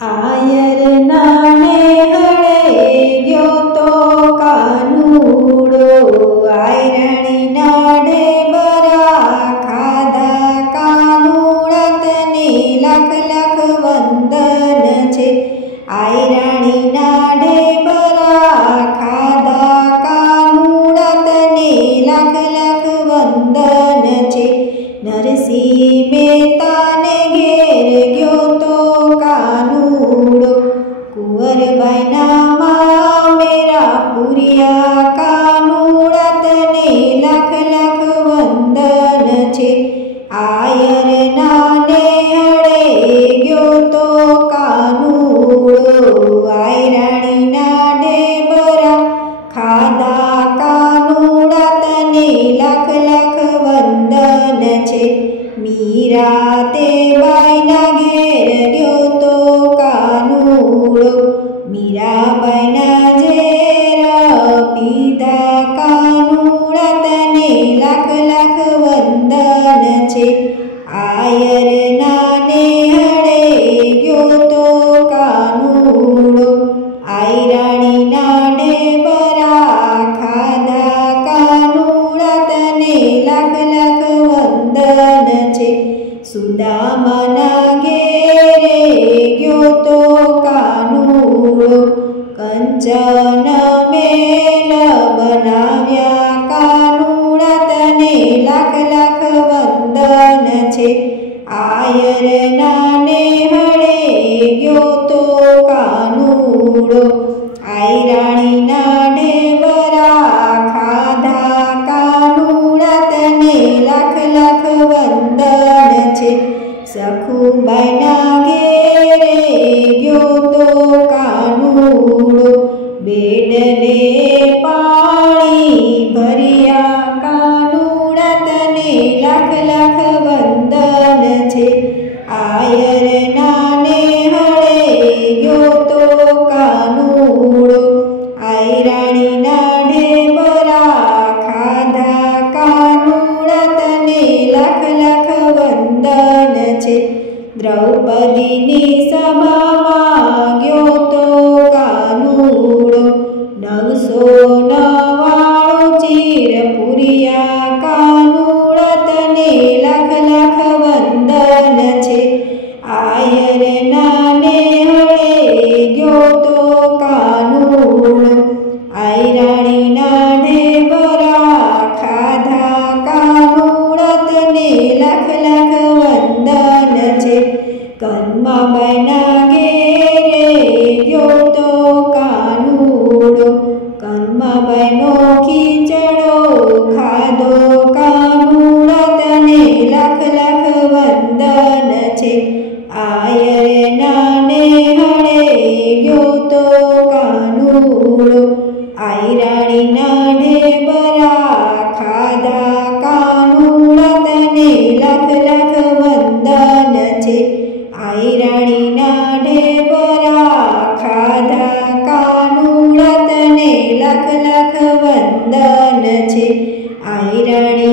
आयर नाने हळे गयो तो कानूड़ो, आयराणी नाडे बरा खाधा कानूड़ा तने लाख लाख वंदन छे। आयराणी नाडे बरा खाधा कानूड़ा तने लाख लाख वंदन छे। नरसिंह मेहता ने घेर गयो तो कानूड़ो, कुंवरबाई ना मामेरा पुरिया कानूड़ा तने लाख लाख वंदन छे। आयर नाने हळे गयो तो कानूड़ो, आयराणी नाडे बरा खाधा कानूड़ा तने लाख लाख वंदन छे। मीरा ते बाईना घेर गयो तो कानूड़ो, मीराबाईना झेर पीधा कानूड़ा तने लाख लाख वंदन छे। आयर नाने हळे गयो तो कानूड़ो, आयराणी नाडे बरा खाधा कानूड़ा तने लाख लाख वंदन छे। सुदामाना घेरे गयो तो कानूड़ो, कंचन मेल बनाव्या कानूड़ा तने लाख लाख वंदन छे। आयर नाने हळे गयो तो कानूड़ो, आयराणी नाडे बरा खाधा कानूड़ा तने लाख लाख वंदन छे। सखुबाईना घेरे गयो तो कानूड़ो, बेडले पाणी भरिया कानूड़ा तने लाख लाख वंदन छे। आयर नाने हळे गयो तो कानूड़ो, आयराणी नाडे बरा खाधा कानूड़ा तने लाख लाख वंदन छे। द्रौपदीनी सभामां गयो तो कानूड़ो, 999 चीरपुरिया कानूड़ा तने लाख लाख वंदन छे। आयर नाने हळे गयो तो कानूड़ो, आयराणी नाडे बरा खाधा कानूड़ा तने लाख लाख वंदन छे। कनमाबाईना घेरे गयो तो कानूड़ो, कनमाबाईनो खीचड़ो खाधो कानूड़ा तने लाख लाख वंदन छे। आयर नाने हळे गयो तो कानूड़ो, आयराणी नाडे बरा खाधा कानूड़ा तने लाख लाख वंदन छे। आयराणी नाडे बरा खाधा कानूड़ा तने लाख लाख वंदन छे। आयराणी